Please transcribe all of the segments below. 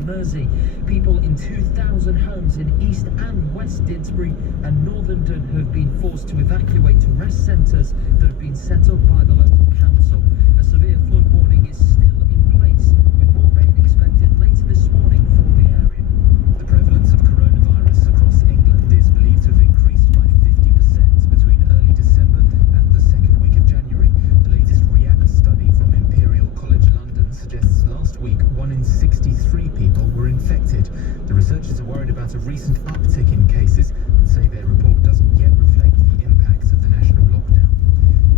Mersey. People in 2,000 homes in East and West Didsbury and Northern Dun have been forced to evacuate to rest centres that have been set up by the local council. A severe flood warning is still in place, with more rain expected later this morning for the area. The prevalence of coronavirus across England is believed to have increased by 50% between early December and the second week of January. The latest REACT study from Imperial College London suggests last week 1 in 63 people were infected. The researchers are worried about a recent uptick in cases and say their report doesn't yet reflect the impacts of the national lockdown.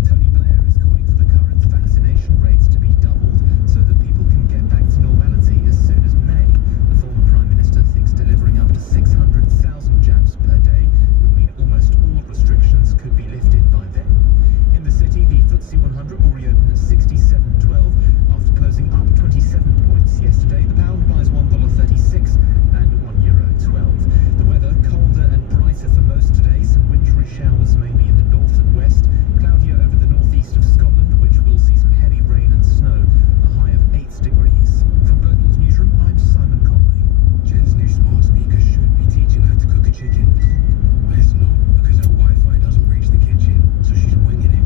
Tony Blair is calling for the current vaccination rates to be doubled so that people can get back to normality as soon as May. The former Prime Minister thinks delivering up to 600,000 jabs per day would mean almost all restrictions could be lifted by then. In the city, the FTSE 100 will reopen at 67.12 after closing up 27 points yesterday. The pound buys $1.36 and €1.12. The weather colder and brighter for most today. Some wintry showers mainly in the north and west. Cloudier over the northeast of Scotland, which will see some heavy rain and snow. A high of 8 degrees. From Birdwell's newsroom, I'm Simon Conway. Jen's new smart speaker should be teaching her to cook a chicken. But it's not, because her Wi-Fi doesn't reach the kitchen, so she's winging it.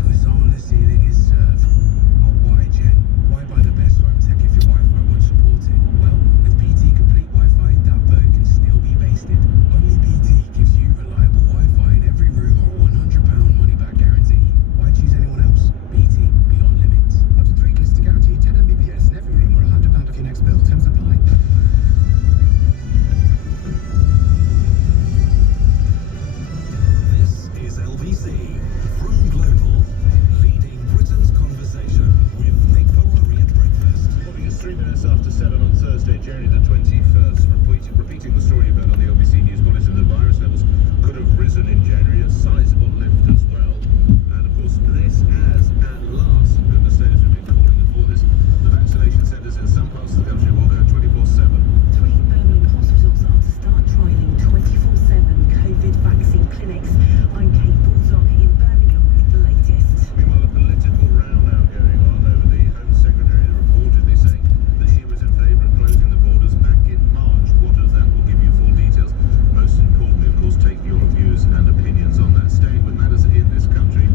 Puts on the ceiling is serve. Oh, why, Jen? Why buy the best home tech if your Wi-Fi won't support it? Well, with BT Complete Wi-Fi, that bird can still be basted. Only BT gives you reliable Wi-Fi in every room or £100 money-back guarantee. Why choose anyone else? BT, beyond limits. Up to 3 clicks to guarantee 10 Mbps in every room or £100 off your next bill. Terms apply. This is LBC from Global, leading Britain's conversation with Nick Ferrari at breakfast. Morning is 3 minutes after 7 on Thursday, January the 21st. Repeating the story you heard on the LBC News Bulletin, the virus levels could have risen in January, a sizable lift as well. And of course, this has at last, goodness knows we've been calling it for this, the vaccination centres in some parts of the country will go 24/7. 3 Birmingham hospitals are to start trialling 24/7 COVID vaccine clinics. I'm Kate Baldock in Birmingham with the latest. Meanwhile, a political row now going on over the Home Secretary reportedly saying that she was in favour of closing the borders back in March. What of that? We'll give you full details. Most importantly, of course, take your views and opinions on that. Staying with matters in this country,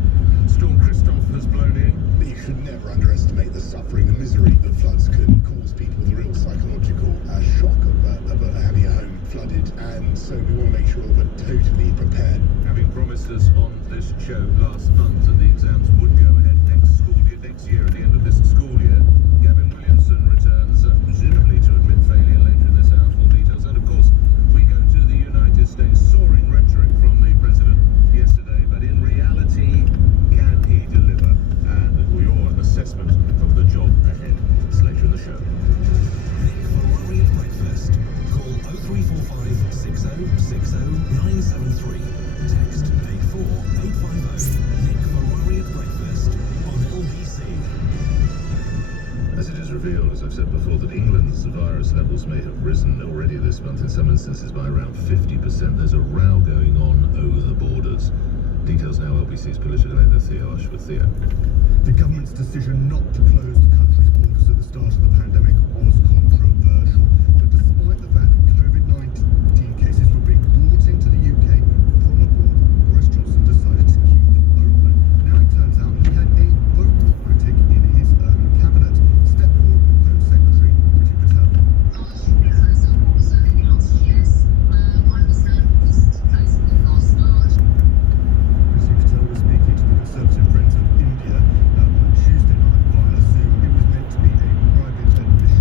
Storm Christoph has blown in. You should never underestimate the suffering and misery that floods can cause people, the real psychological shock of having a home flooded, and so we want to make sure that we're totally prepared. Having promised us on this show last month that the exams would go ahead next year at the end of this school year, Gavin Williamson returns, presumably to admit failure later in this hour. Full details. And of course, we go to the United States. Soaring rhetoric from the president yesterday, but in reality, can he deliver? And your assessment of the job ahead. It's later in the show. Nick Ferrari at breakfast. Call 0345 6060 973. Text 84850. Nick Ferrari at breakfast on LBC. As it is revealed, as I've said before, that England's virus levels may have risen already this month, in some instances by around 50%. There's a row going on over the borders. Details now, LBC's political editor Theo Ush with Theo. The government's decision not to close the country's borders at the start of the pandemic was controversial, but despite the fact that COVID-19 cases were being brought into the UK from abroad, Boris Johnson decided to keep them open. Now it turns out he had a vocal critic in his own cabinet. Step forward, Home Secretary Priti Patel. Priti Patel was speaking to the Conservative Friends of India on Tuesday night via Zoom. It was meant to be a private admission.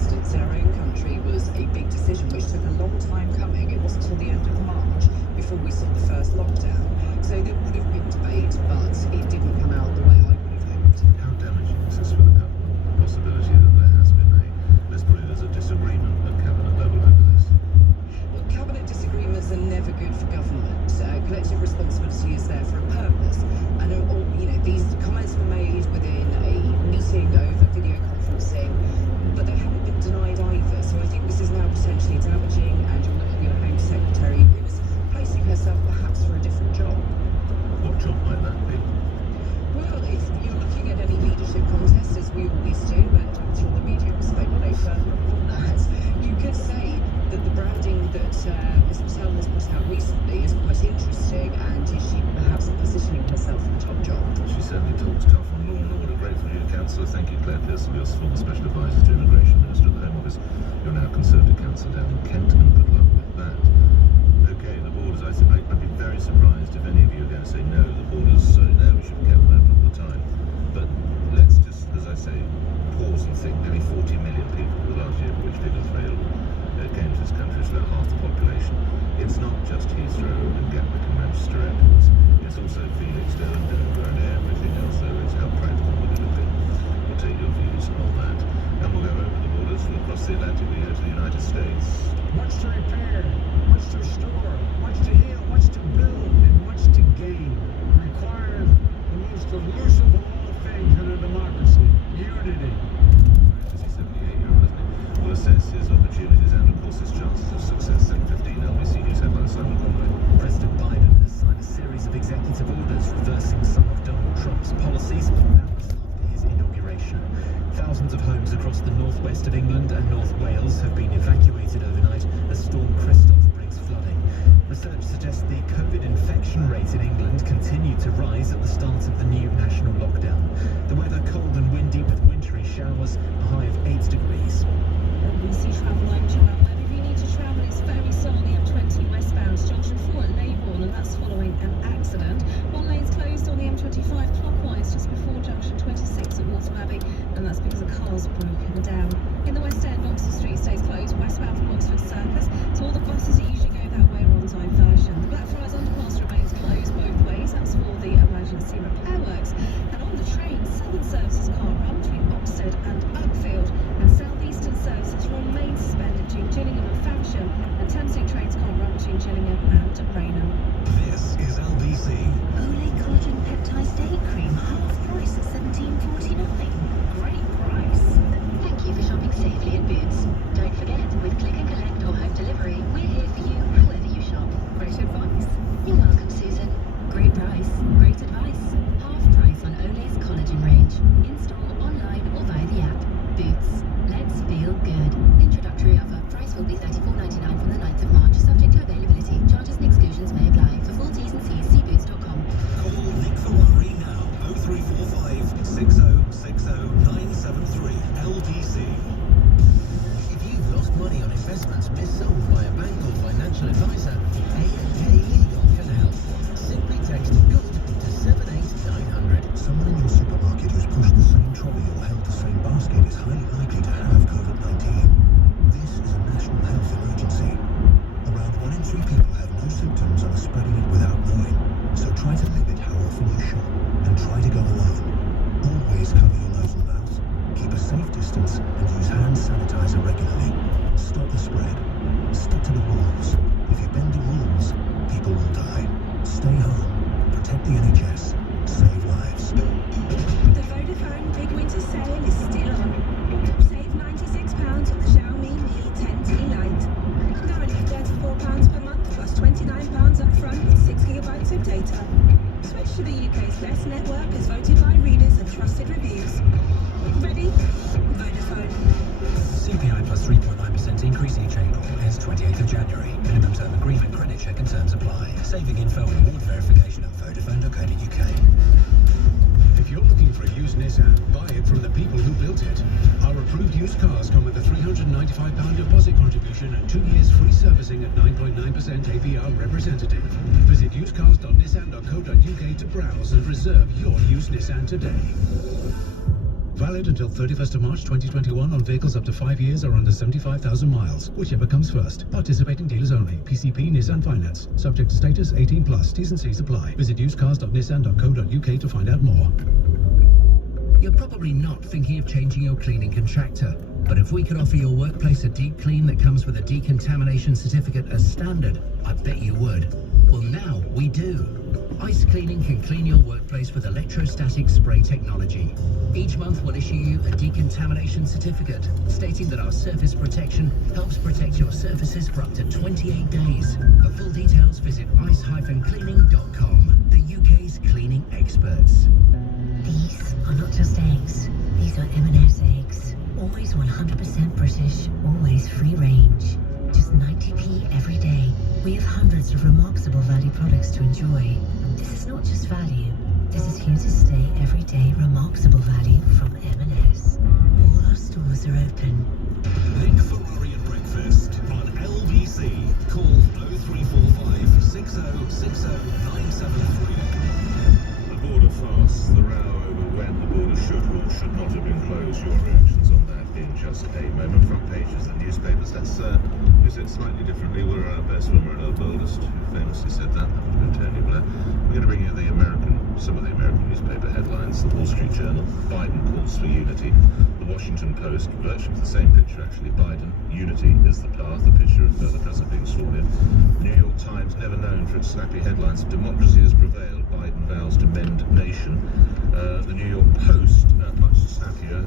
distance in our own country was a big decision which took a long time coming. It wasn't until the end of March before we saw the first lockdown. So there would have been debate, but it didn't come out the way I would have hoped. How damaging is this for the government? The possibility that there has been let's put it as a disagreement at cabinet level over this. Well, cabinet disagreements are never good for government. Collective responsibility is there for a purpose. And these comments were made within a meeting over video conferencing, but they haven't been denied either. So I think this is now potentially damaging, and you're looking at a Home Secretary who is placing herself perhaps for a different job. What job might that be? Well, if you're looking at any leadership contest, as we always do, and I'm sure the media will speculate further on that, you could say that the branding that Ms Patel has put out recently is quite interesting, and is she perhaps positioning herself for the top job? She certainly talks tough on law and order. Grateful to you, Councillor. Thank you, Claire Pearson, your former Special Advisor to Immigration Minister of the Home Office. You're now Conservative Councillor down in Kent, and good luck with that. Okay, the borders, I'd be very surprised if any of you are going to say no, the borders, no, we should have kept them open all the time. But let's just, as I say, pause and think. Nearly 40 million people in the last year, for which figures available, came to this country, it's about half the population. It's not just Heathrow and Gatwick and Manchester airports. It's also Felixstowe and Dover and everything else, so it's how practical would it have been. We'll take your views on that. And we'll go over the borders, we'll cross the Atlantic, we go to the United States. Much to repair, much to restore, much to heal, much to build, and much to gain. Requires the most elusive of all things in a democracy: unity. He's 78-year-old, isn't he? Will assess his opportunities and, of course, his chances of success. 7:15 LBC News headlines, Simon Conway. President Biden has signed a series of executive orders reversing some of Donald Trump's policies hours after his inauguration. Thousands of homes across the northwest of England and North Wales have been evacuated overnight as Storm Christoph brings flooding. Research suggests the COVID infection rate in England continued to rise at the start of the new national lockdown. The weather cold and windy with wintry showers, a high of 8 degrees. LBC Travel, I'm Joanne. Wherever you need to travel, it's very slow on the M20 westbound, junction 4 at Leybourne, and that's following an accident. One lane's closed on the M25 clockwise just before junction 26 at Waltham Abbey, and that's because a car's broken down. In the West End, Oxford Street stays closed westbound from Oxford Circus, so all the buses that usually go that way are on diversion. The Blackfriars Underpass remains closed both ways, that's for the emergency repair works. And on the train, Southern services can't run between Oxford and Uckfield, and South Eastern services remain suspended between Gillingham and Faversham, and Thameslink trains can't run between Gillingham and Raynham. This is LBC. Olay Collagen Peptide Day Cream, half price at $17.49. Great price. Thank you for shopping safely at Boots. Don't forget, with click and collect or home delivery, we're here for you however you shop. Great advice. You're welcome, Susan. Great price. Great advice. Half price on Olay's collagen range. In store, online, or via the app. Boots. Let's feel good. Introductory offer. Price will be $34.99 from the 9th of March, subject to availability. Charges and exclusions may apply. For full T's and C's, see boots.com. Call Nick Ferrari now. 0345 6060 973 LBC. If you've lost money on investments missold by a bank or financial advisor, A&K Legal can help. Simply text GOOD to 78900. Someone in your supermarket who's pushed the same trolley or held the same basket is highly likely to have COVID-19. This is a national health emergency. Around 1 in 3 people have no symptoms and are spreading it without knowing. So try to limit how often you shop and try to go alone. Always cover your nose and mouth. Keep a safe distance and use hand sanitizer regularly. Stop the spread. Stick to the rules. If you bend the rules, people will die. Stay home. Protect the NHS. Save lives. The Vodafone Big Winter Sale is still on. Save £96 on the Xiaomi Mi 10T Lite. Now only £34 per month plus £29 up front with 6 GB of data. Switch to the UK's best network as voted by readers and trusted reviews. Ready? Vodafone. CPI plus 3.9% increase each April. Ends 28th of January. Minimum term agreement, credit check and terms apply. Saving info and reward verification at Vodafone.co.uk. If you're looking for a used Nissan, buy it from the people who built it. Our approved used cars come with a £395 deposit contribution and 2 years free servicing at 9.9% APR representative. Visit usedcars.nissan.co.uk to browse and reserve your used Nissan today. Valid until 31st of March 2021 on vehicles up to 5 years or under 75,000 miles. Whichever comes first. Participating dealers only. PCP Nissan Finance. Subject to status 18 plus. T's and C's apply. Visit usedcars.nissan.co.uk to find out more. You're probably not thinking of changing your cleaning contractor, but if we could offer your workplace a deep clean that comes with a decontamination certificate as standard, I bet you would. Well, now we do. Ice Cleaning can clean your workplace with electrostatic spray technology. Each month we'll issue you a decontamination certificate stating that our surface protection helps protect your surfaces for up to 28 days. For full details, visit ice-cleaning.com, the UK's cleaning experts. These are not just eggs. These are M&S eggs. Always 100% British, always free range. Just 90p every day. We have hundreds of remarkable value products to enjoy. This is not just value. This is here to stay everyday remarkable value from M&S. All our stores are open. Nick Ferrari and Breakfast on LBC. Call 0345 6060 973. The border fast, the row over when the border should or should not have been closed. Your reactions on that in just a moment. Front pages of the newspapers. Let's use it slightly differently. We're at our best when we're at our boldest. Who famously said that? That would have been Tony Blair. We're going to bring you some of the American newspaper headlines. The Wall Street Journal, Biden calls for unity. The Washington Post, virtually the same picture actually. Biden, unity is the path. A picture of the president being sworn in. New York Times, never known for its snappy headlines. Democracy has prevailed. Biden vows to mend nation. The New York Post, much snappier.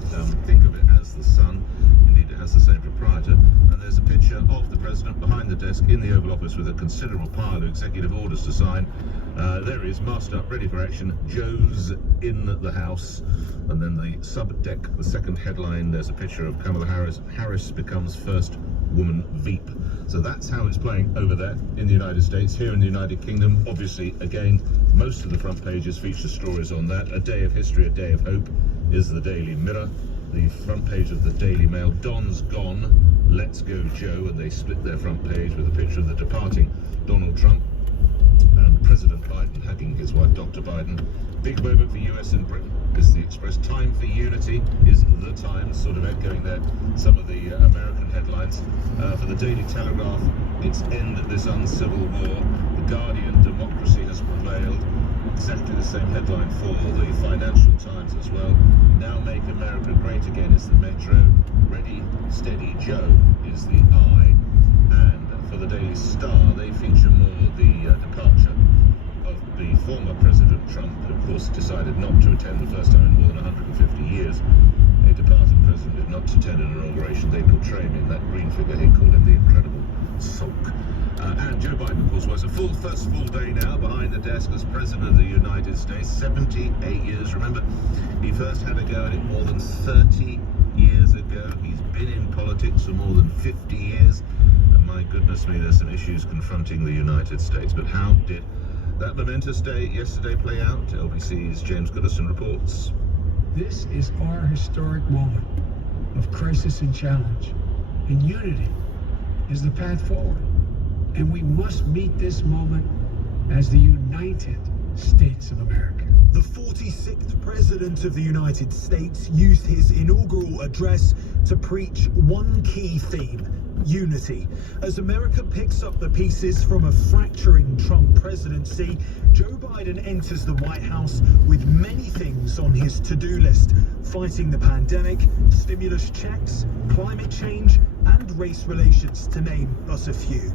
Think of it as the Sun. Indeed, it has the same proprietor. And there's a picture of the president behind the desk in the Oval Office with a considerable pile of executive orders to sign. There he is, masked up, ready for action. Joe's in the House. And then the sub-deck, the second headline, there's a picture of Kamala Harris. Harris becomes first woman Veep. So that's how it's playing over there in the United States. Here in the United Kingdom, obviously, again, most of the front pages feature stories on that. A day of history, a day of hope is the Daily Mirror. The front page of the Daily Mail, Don's gone, let's go Joe, and they split their front page with a picture of the departing Donald Trump and President Biden hugging his wife, Dr. Biden. Big moment for US and Britain is the Express. Time for unity is the Times, sort of echoing there some of the American headlines. For the Daily Telegraph, it's end this uncivil war. The Guardian, democracy has prevailed. Exactly the same headline for the Financial Times as well. Now make America great again is the Metro. Ready, steady, Joe is the I. And for the Daily Star, they feature more the departure of the former President Trump, who of course decided not to attend the first time in more than 150 years. A departing president did not attend an inauguration. They portray him in that green figure. He called him the Incredible Sulk. And Joe Biden, of course, was a first full day now behind the desk as President of the United States. 78 years. Remember, he first had a go at it more than 30 years ago. He's been in politics for more than 50 years. And my goodness me, there's some issues confronting the United States. But how did that momentous day yesterday play out? LBC's James Goodison reports. This is our historic moment of crisis and challenge. And unity is the path forward. And we must meet this moment as the United States of America. The 46th President of the United States used his inaugural address to preach one key theme: unity. As America picks up the pieces from a fracturing Trump presidency, Joe Biden enters the White House with many things on his to-do list: fighting the pandemic, stimulus checks, climate change, and race relations, to name but a few.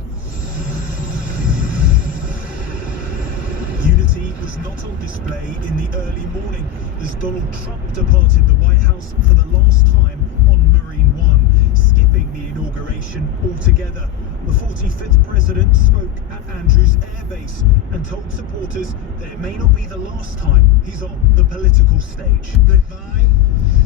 Unity was not on display in the early morning as Donald Trump departed the White House for the last time on Marine One, skipping the inauguration altogether. The 45th president spoke at Andrews Air Base and told supporters that it may not be the last time he's on the political stage. Goodbye.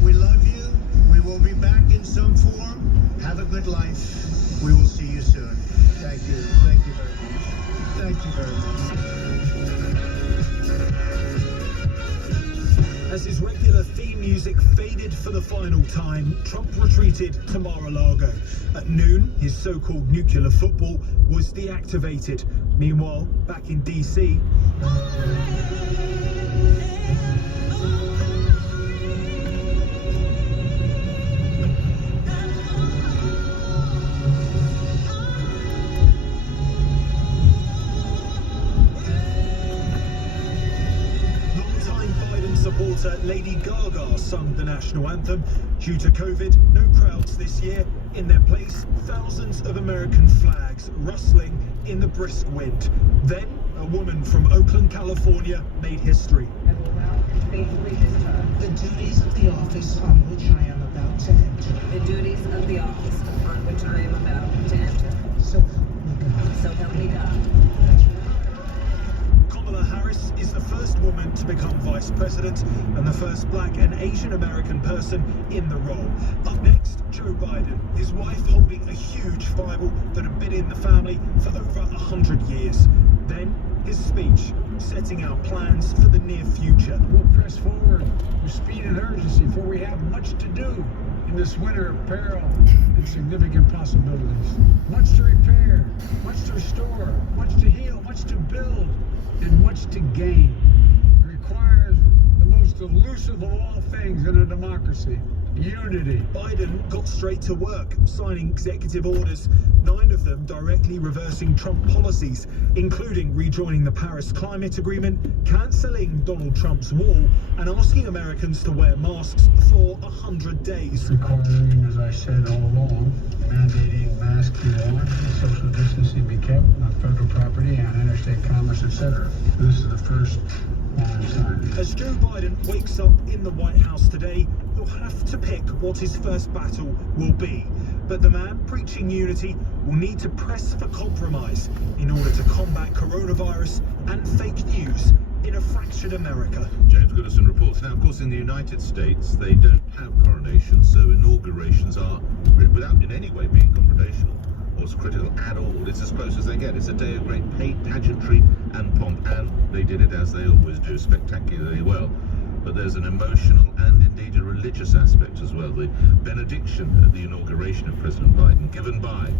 We love you. We will be back in some form. Have a good life. We will see you soon. Thank you. Thank you very much. Thank you very much. As his regular theme music faded for the final time, Trump retreated to Mar-a-Lago. At noon, his so-called nuclear football was deactivated. Meanwhile, back in DC, sung the national anthem. Due to COVID, no crowds this year. In their place, thousands of American flags rustling in the brisk wind. Then, a woman from Oakland, California made history. I will now faithfully discharge the duties of the office on which I am about to enter. The duties of the office upon which I am about to enter. So help me God. Kamala Harris is the first woman to become vice president and the first black and Asian American person in the role. Up next, Joe Biden, his wife holding a huge Bible that had been in the family for over 100 years. Then, his speech, setting out plans for the near future. We'll press forward with speed and urgency, for we have much to do in this winter of peril and significant possibilities. Much to repair, much to restore, much to heal, much to build, and much to gain. It requires the most elusive of all things in a democracy: unity. Biden got straight to work, signing executive orders, 9 of them directly reversing Trump policies, including rejoining the Paris Climate Agreement, cancelling Donald Trump's wall, and asking Americans to wear masks for 100 days. Requiring, as I said all along, mandating masks be worn and social distancing be kept on federal property and interstate commerce, etc. This is the first sign. As Joe Biden wakes up in the White House today, he'll have to pick what his first battle will be. But the man preaching unity will need to press for compromise in order to combat coronavirus and fake news in a fractured America. James Goodison reports. Now, of course, in the United States, they don't have coronations, so inaugurations are, without in any way being confrontational or critical at all, it's as close as they get. It's a day of great pageantry and pomp, and they did it, as they always do, spectacularly well. But there's an emotional and indeed a religious aspect as well. The benediction at the inauguration of President Biden, given by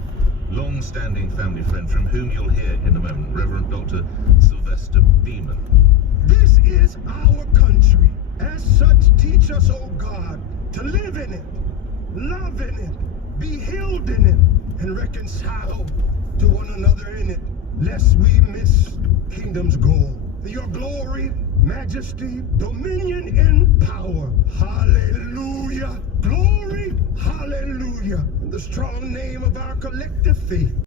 long-standing family friend from whom you'll hear in a moment, Reverend Dr. Sylvester Beeman. This is our country. As such, teach us, O God, to live in it, love in it, be healed in it, and reconcile to one another in it, lest we miss kingdom's goal. Your glory, majesty, dominion, and power. Hallelujah. Glory, hallelujah. In the strong name of our collective faith.